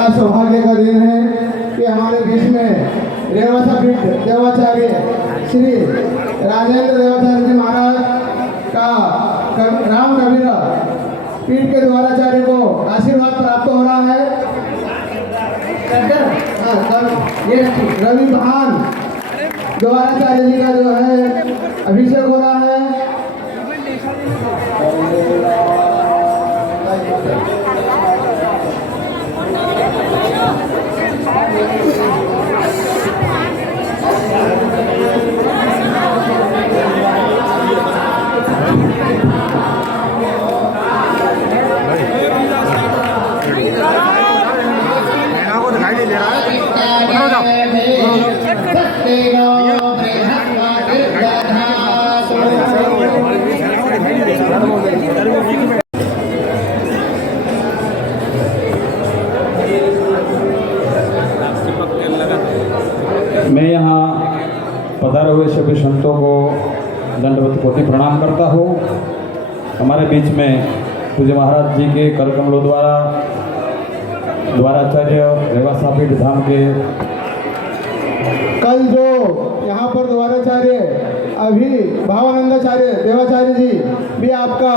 बड़ा सौभाग्य का दिन है कि हमारे बीच में रेवासा पीठ देवाचार्य श्री राजेंद्र देवाचार्य जी महाराज का राम कबीर पीठ के द्वाराचार्य को आशीर्वाद प्राप्त हो रहा है। ये रवि भान द्वाराचार्य जी का जो है अभिषेक हो रहा है। मैं यहाँ पधारे हुए सभी संतों को दंडवत कोटि प्रणाम करता हूँ। हमारे बीच में पूज्य महाराज जी के कर कमलों द्वारा द्वाराचार्य रेवासा पीठ धाम के कल जो यहाँ पर द्वाराचार्य अभी भावानंदाचार्य देवाचार्य जी भी आपका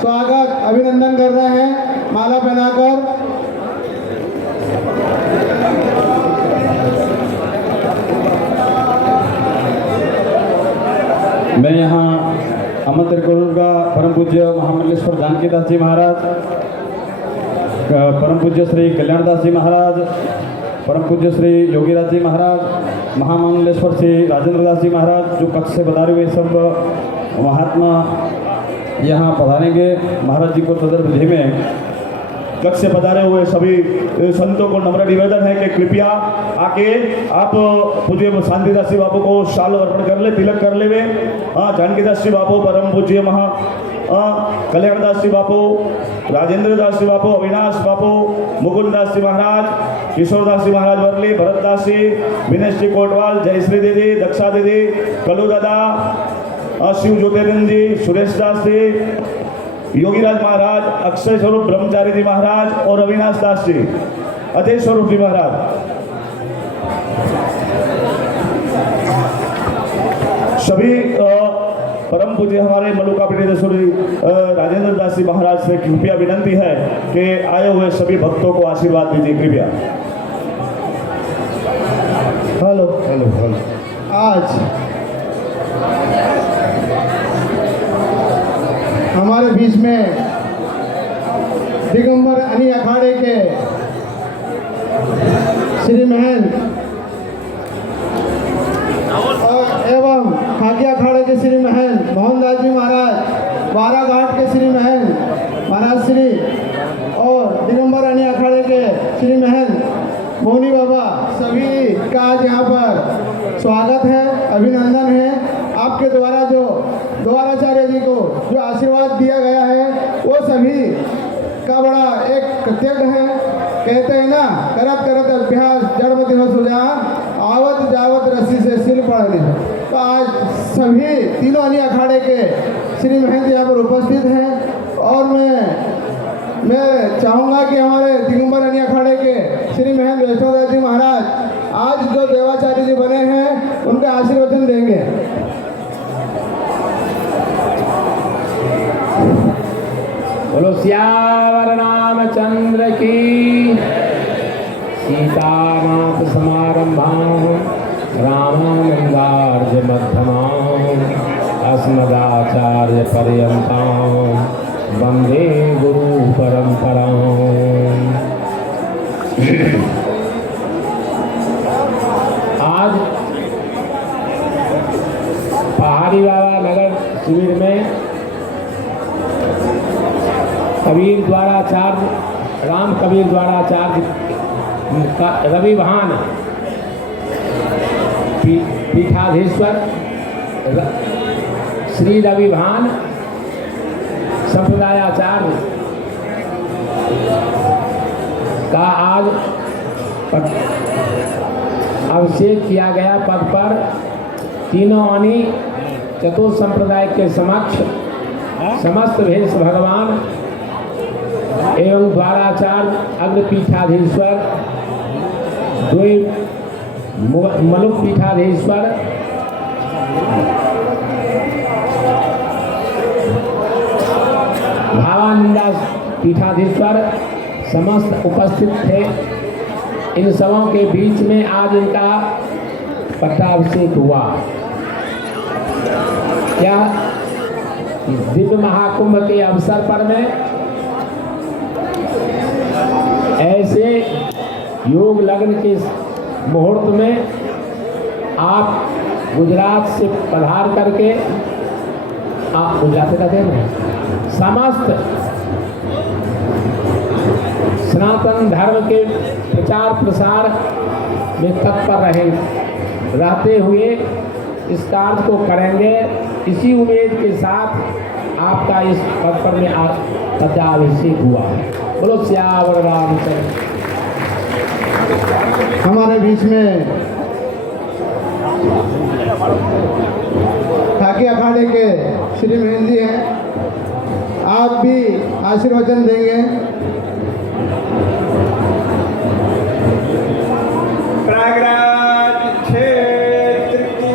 स्वागत अभिनंदन कर रहे हैं माला पहनाकर। मैं यहाँ आमंत्रित करूँगा परम पूज्य महामंडलेश्वर जानकीदास जी महाराज, परम पूज्य श्री कल्याणदास जी महाराज, परम पूज्य श्री योगीराज जी महाराज, महामंडलेश्वर श्री राजेंद्र दास जी महाराज, जो कक्ष से पधारे हुए सब महात्मा यहाँ पधारेंगे। महाराज जी को सदर विधि में कक्ष से पधारे हुए सभी संतों को नम्र निवेदन है कि कृपया आके आप पूज्य शांतिदास जी बापू को शाल अर्पण कर ले, तिलक कर ले वे। जानकीदास जी बापू, परम पूज्य कल्याणदास जी बापू, राजेंद्र दास जी बापू, अविनाश बापू, मुकुंद दास जी महाराज, किशोरदास जी महाराज वर्ली, भरतदास जी, विनेश जी कोटवाल, जयश्री दीदी, दक्षा दीदी, कलू दादा, शिव ज्योतिर्बिंद जी, सुरेश दास जी, योगीराज महाराज, अक्षय स्वरूप ब्रह्मचारी जी महाराज और अविनाश दास जी, अजय स्वरूप जी महाराज, सभी परम पूज्य हमारे मलुका पीठेश्वरी राजेंद्र दास जी महाराज से कृपया विनंती है कि आए हुए सभी भक्तों को आशीर्वाद दीजिए कृपया। Hello hello hello. आज हमारे बीच में दिगंबर अनी अखाड़े के श्री महंत एवं खाकी अखाड़े के श्री महंत मोहनदास जी महाराज, बाराघाट के श्री महंत महाराज श्री और दिगंबर अनी अखाड़े के श्री महंत मोहनी बाबा, सभी का आज यहाँ पर स्वागत है, अभिनंदन है। आपके द्वारा जो द्वाराचार्य जी को जो आशीर्वाद दिया गया है वो सभी का बड़ा एक कृतज्ञ है। कहते हैं ना, करत करत अभ्यास जड़मति हो सुजान, आवत जावत रस्सी से सिल पड़ गए। तो आज सभी तीनों अनी अखाड़े के श्री महंत यहाँ पर उपस्थित हैं और मैं चाहूँगा कि हमारे दिगंबर अनी अखाड़े के श्री महंत वैष्णवदास जी महाराज आज जो देवाचार्य जी बने हैं उनका आशीर्वचन देंगे। बोलो श्यावर रामचंद्र की। सीतानाथ समारंभां रामानंदार्य मध्यमां अस्मदाचार्य पर्यन्तां वंदे गुरु परंपरां। आज पहाड़ी बाबा नगर शिविर में कबीर द्वाराचार्य राम कबीर द्वाराचार्य रवि भान पीठाधीश्वर श्री रवि भान संप्रदायाचार्य का आज अभिषेक किया गया पद पर। तीनों अनी चतुर्थ संप्रदाय के समक्ष समस्त भेष भगवान एवं द्वाराचार्य अग्रपीठाधीश्वर द्वैत मलुक पीठाधीश्वर भावानंदा पीठाधीश्वर समस्त उपस्थित थे। इन सबों के बीच में आज इनका पट्टाभिषेक हुआ। क्या दिव्य महाकुंभ के अवसर पर में ऐसे योग लग्न के मुहूर्त में आप गुजरात से पधार करके आप गुजरात का देन समस्त सनातन धर्म के प्रचार प्रसार में तत्पर रहते हुए इस कार्य को करेंगे। इसी उम्मीद के साथ आपका इस पद पर में पट्टाभिषेक हुआ। बोलो श्यावर रामचंद्र। हमारे बीच में ठाकी अखाड़े के श्री महेंद्र जी हैं, आप भी आशीर्वचन देंगे। प्रयागराज क्षेत्र की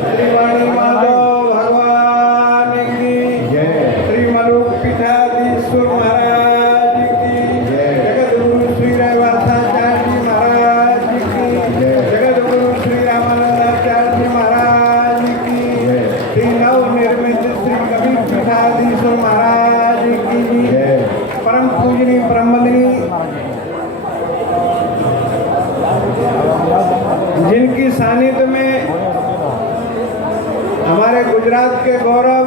श्री वाणी माधव भगवान की जय, श्री मलुक पीठाधीश्वर महाराज की जय, जगत गुरु श्री रैवासाचार्य जी महाराज की जय, जगत गुरु श्री रामानंदाचार्य जी महाराज की जय, श्री नवनिर्मित श्री कबीर पीठाधीश्वर महाराज की जय, परम पूजनीय ब्रह्मगिरी जिनकी सानिध्य में हमारे गुजरात के गौरव,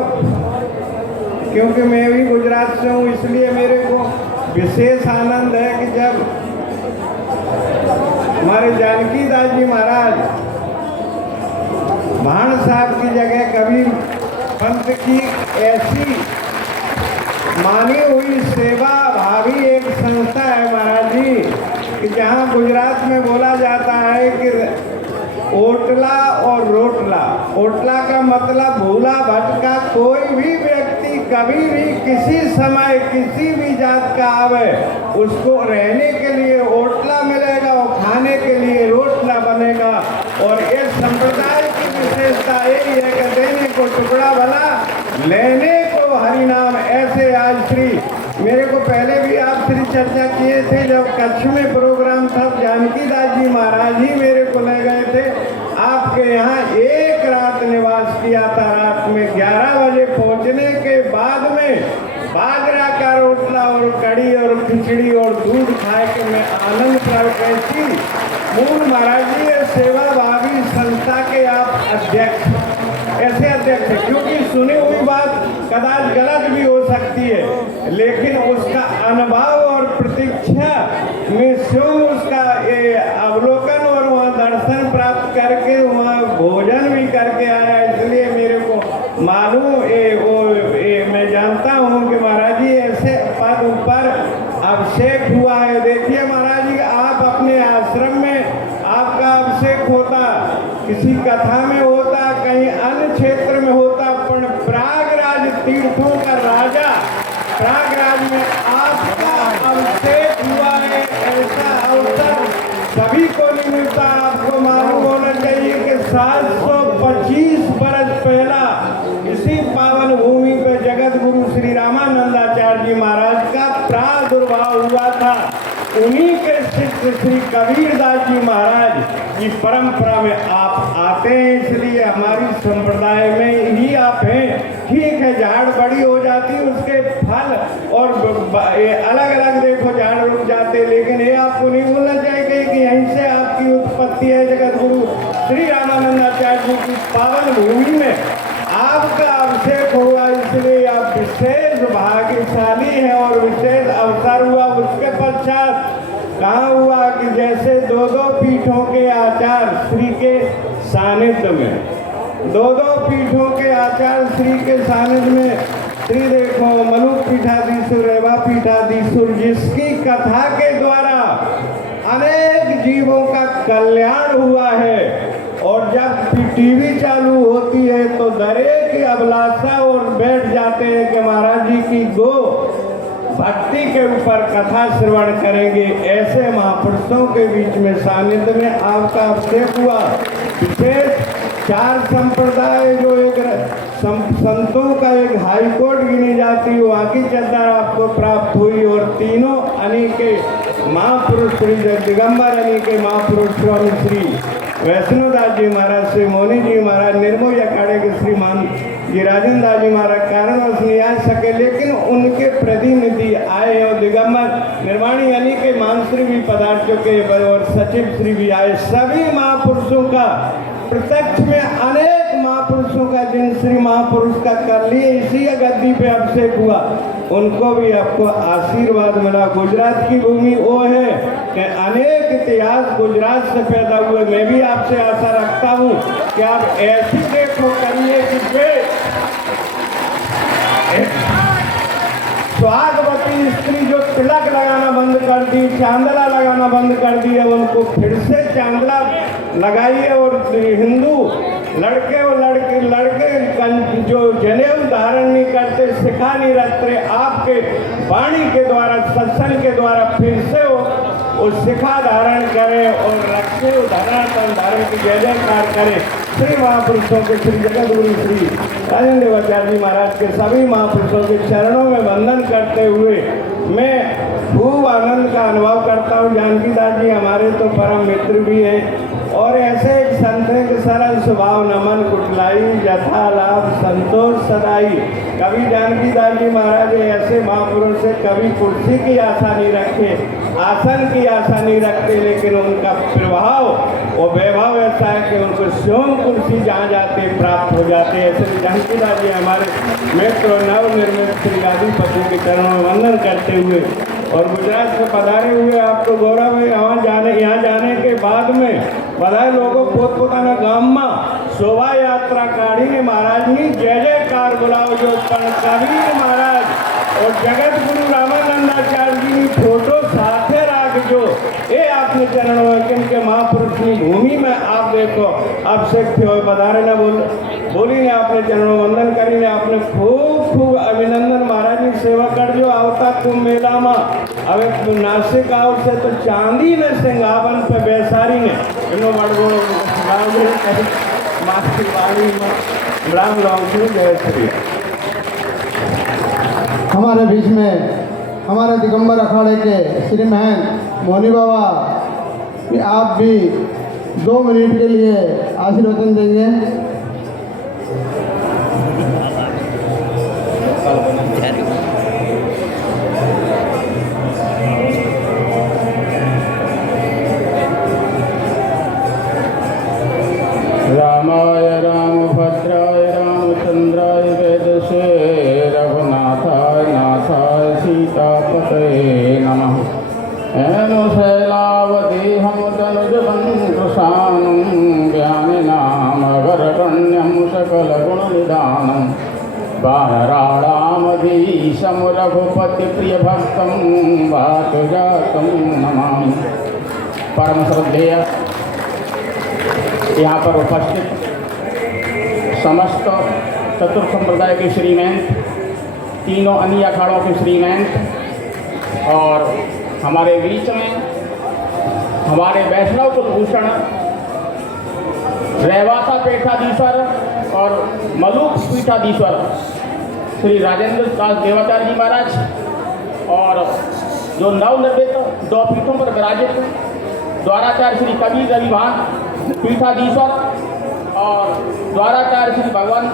क्योंकि मैं भी गुजरात से हूँ इसलिए मेरे को विशेष आनंद है कि जब हमारे जानकी दास जी महाराज भाण साहब की जगह कबीर पंथ की ऐसी मानी हुई सेवा भावी एक संस्था है महाराज जी कि जहाँ गुजरात में बोला जाता है कि ओटला और रोटला। ओटला का मतलब भूला भटका कोई भी व्यक्ति कभी भी किसी समय किसी भी जात का आवे उसको रहने के लिए ओटला मिलेगा और खाने के लिए रोटला बनेगा। और इस संप्रदाय की विशेषता यही है कि देने को टुकड़ा भला लेने को हरिनाम। ऐसे आज श्री मेरे को पहले भी आप श्री चर्चा किए थे, जब कच्छ में प्रोग्राम था जानकी दास जी महाराज ही मेरे को ले गए थे। आपके यहाँ एक रात निवास किया था। रात में 11 बजे पहुँचने के बाद में बाजरा का रोटला और कड़ी और खिचड़ी और दूध खाए के मैं आनंद प्राप्त कैसी मूल महाराज जी सेवा भावी संस्था के आप अध्यक्ष, ऐसे अध्यक्ष है। क्योंकि सुनी हुई बात कदाच गलत भी हो सकती है, लेकिन उसका अनुभव और प्रतीक्षा में स्वयं उसका अवलोकन और वहाँ दर्शन प्राप्त करके वहाँ भोजन भी करके आया। इसलिए मेरे को मालूम मैं जानता हूँ कि महाराज जी ऐसे पद पर अभिषेक हुआ है। देखिए महाराज जी, आप अपने आश्रम में आपका अभिषेक होता, किसी कथा में होता, कहीं अन्य क्षेत्र में होता, पर प्रयागराज तीर्थों का राजा प्रयागराज में आपका अभिषेक हुआ है। ऐसा अवसर सभी को नहीं मिलता। आपको मालूम होना चाहिए कि 725 वर्ष पहला इसी पावन भूमि पर जगत गुरु श्री रामानंदाचार्य जी महाराज का प्रादुर्भाव हुआ था। उन्हीं के शिष्य श्री कबीरदास जी महाराज की परंपरा में आप आते हैं, इसलिए हमारी संप्रदाय में ही आप हैं। ठीक है, झाड़ बड़ी हो जाती है, उसके फल और अलग अलग देखो झाड़ रुक जाते, लेकिन ये आपको नहीं बोलना चाहिए कि यहीं से आपकी उत्पत्ति है। जगत गुरु श्री रामानंदाचार्य जी की पावन भूमि में आपका अभिषेक हुआ, इसलिए आप विशेष भाग्यशाली हैं और विशेष अवसर हुआ। उसके पश्चात कहा हुआ कि जैसे दो पीठों के आचार्य श्री के सानिध्य में, दो पीठों के आचार्य श्री के सानिध्य में श्री देखो मलुक पीठाधीश्वर, रेवा पीठाधीश्वर, जिसकी कथा के द्वारा अनेक जीवों का कल्याण हुआ है। और जब टीवी चालू होती है तो दरेक अभिलाषा और बैठ जाते हैं कि महाराज जी की गो भक्ति के पर कथा श्रवण करेंगे। ऐसे महापुरुषों के बीच में सानिध्य में आपका अभिषेक हुआ। विशेष 4 संप्रदाय जो एक संतों का एक हाई कोर्ट गिनी जाती है, वहाँ की चद्दर आपको प्राप्त हुई और तीनों अनेके महापुरुष श्री दिगंबर अनेके महापुरुष स्वामी श्री वैष्णोदास जी महाराज, श्री मोनी जी महाराज, निर्मोही अखाड़े के श्रीमान जी राजेंद्र दास जी महाराज कारणवश नहीं आ सके, लेकिन उनके प्रतिनिधि आए और दिगंबर निर्वाणी यानी के मानश्री भी पधार चुके और सचिव श्री भी आए। सभी महापुरुषों का प्रत्यक्ष में अनेक महापुरुषों का जिन श्री महापुरुष का कर लिए इसी गद्दी पे अभिषेक हुआ, उनको भी आपको आशीर्वाद मिला। गुजरात की भूमि वो है कि अनेक इतिहास गुजरात से पैदा हुए। मैं भी आपसे आशा रखता हूँ कि आप ऐसी देखो करिए कि सुहागवती स्त्री जो तिलक लगाना बंद कर दी, चांदला लगाना बंद कर दिया, उनको फिर से चांदला लगाइए। और हिंदू लड़के और लड़के जो जनेऊ धारण नहीं करते, सिखा नहीं रखते, आपके वाणी के द्वारा सत्संग के द्वारा फिर से वो सिखा धारण करें और रखे धारण की जय जयकार करें। श्री महापुरुषों के श्री जगतगुरु श्री राजेंद्र देवाचार्य जी महाराज के सभी महापुरुषों के चरणों में वंदन करते हुए मैं खूब आनंद का अनुभव करता हूँ। जानकी दास जी हमारे तो परम मित्र भी हैं और ऐसे एक संत हैं कि सरल स्वभाव नमन कुटलाई, यथा लाभ संतोष सदाई। कभी जानकी दास जी महाराज ऐसे महापुरुष से कभी कुर्सी की आशा नहीं रखे, आसन की आशा नहीं रखते, लेकिन उनका प्रभाव और वैभव ऐसा है कि उनको स्वयं कुर्सी जहाँ जाते प्राप्त हो जाते हैं। ऐसे जानकी दास जी हमारे मित्र नवनिर्मित श्री गादीपति के चरणों में वंदन करते हुए और गुजरात से पधारे हुए आपको गौरव है। यहाँ जाने के बाद में बधाई लोगों पोतपोताना गाम में शोभा यात्रा काढ़ी महाराज की जय जयकार बुलाओ। जो कबीर महाराज और जगत गुरु रामानंदाचार्य जी की फोटो साथे जो ये आपने चरणों में किनके महापुरुष की भूमि में आप देखो आप सकते हो बधारे न बोली ने आपने चरणों वंदन करी ने आपने खूब अभिनंदन महाराज की सेवा कर जो आवता कुंभ मेला में હવે नासिक आओ से तो चांदी ने सिंगावन पे बेसारी ने इनो बड़ो मास्टर वाणी में राम राम श्री जय श्री। हमारे बीच में हमारे दिगंबर अखाड़े के श्री महंत मोनी बाबा कि आप भी 2 मिनट के लिए आशीर्वचन देंगे। रामाय रामभद्राय रामचंद्राय वेदसे रघुनाथाय नाथाय सीतापतये नमः। हेनु शैलावदेहं तनुजवन्कृशानं ज्ञानिनामगरगण्यं सकलगुणनिधानं वानराणामधीशं रघुपतिप्रियभक्तं वातुजातं नमामि। परम श्रद्धेय यहाँ पर उपस्थित समस्त चतुर्थ संप्रदाय के श्रीमंत, तीनों अन्य अखाड़ों के श्रीमंत और हमारे बीच में हमारे वैष्णव कुलभूषण रेवासा पीठाधीश्वर और मलूक पीठाधीश्वर श्री राजेंद्र दास देवाचार्य जी महाराज और जो नवनिर्मित 2 पीठों पर विराजित द्वाराचार्य श्री कबीर रविभान पीठाधीश्वर और द्वाराचार्य श्री भगवान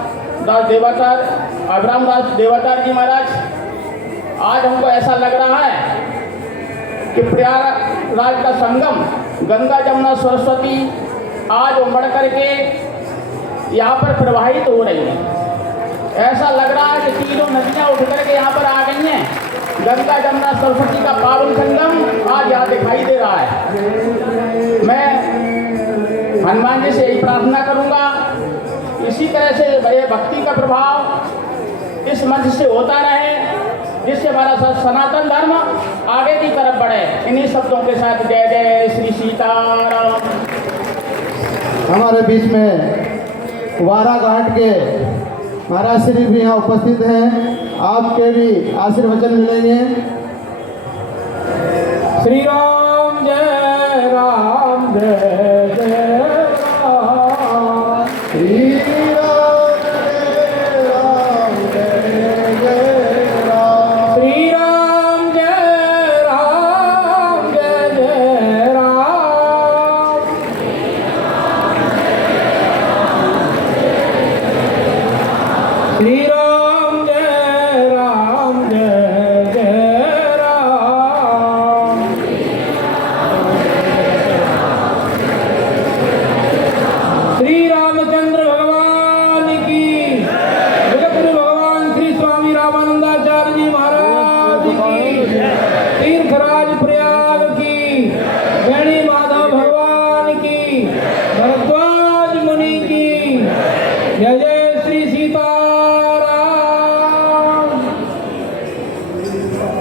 दास देवाचार्य अभिराम दास देवाचार्य जी महाराज, आज हमको ऐसा लग रहा है कि प्रयागराज का संगम गंगा जमुना सरस्वती आज उमड़ करके यहाँ पर प्रवाहित हो रही है। ऐसा लग रहा है कि तीनों नदियाँ उठ करके यहाँ पर आ गई हैं। गंगा जमुना सरस्वती का पावन संगम आज यहाँ दिखाई दे रहा है। मैं हनुमान जी से यही प्रार्थना करूंगा, इसी तरह से मेरे भक्ति का प्रभाव इस मंच से होता रहे, जिससे हमारा सनातन धर्म आगे की तरफ बढ़े। इन्हीं शब्दों के साथ जय जय श्री सीताराम। हमारे बीच में वारा घाट के महाराज श्री भी यहाँ उपस्थित हैं, आपके भी आशीर्वचन मिलेंगे। श्री राम जय राम जय जय राम। श्री राम जय राम जय जय राम। श्री राम जय राम जय जय राम। श्री राम जय राम जय जय राम। श्री रामचंद्र भगवान की, जगतगुरु भगवान श्री स्वामी रामानंदाचार्य जी महाराज की, तीर्थराज प्रयाग की, वेणी माधव भगवान की, भरद्वाज मुनि की। जय जय श्री सीताराम।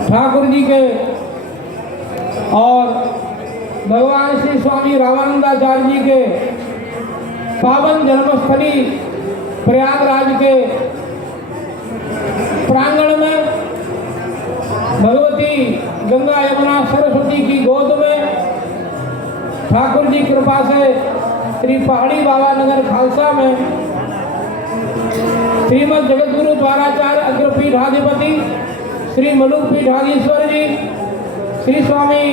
ठाकुर जी के और भगवान श्री स्वामी रामानंदाचार्य जी के पावन जन्मस्थली प्रयागराज के प्रांगण में भगवती गंगा यमुना सरस्वती की गोद में ठाकुर जी कृपा से श्री पहाड़ी बाबा नगर खालसा में श्रीमद जगतगुरु द्वाराचार्य अग्रपीठाधिपति श्री मलुक पीठाधीश्वर जी श्री स्वामी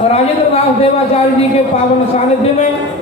राजेंद्र दास देवाचार्य जी के पावन सानिध्य में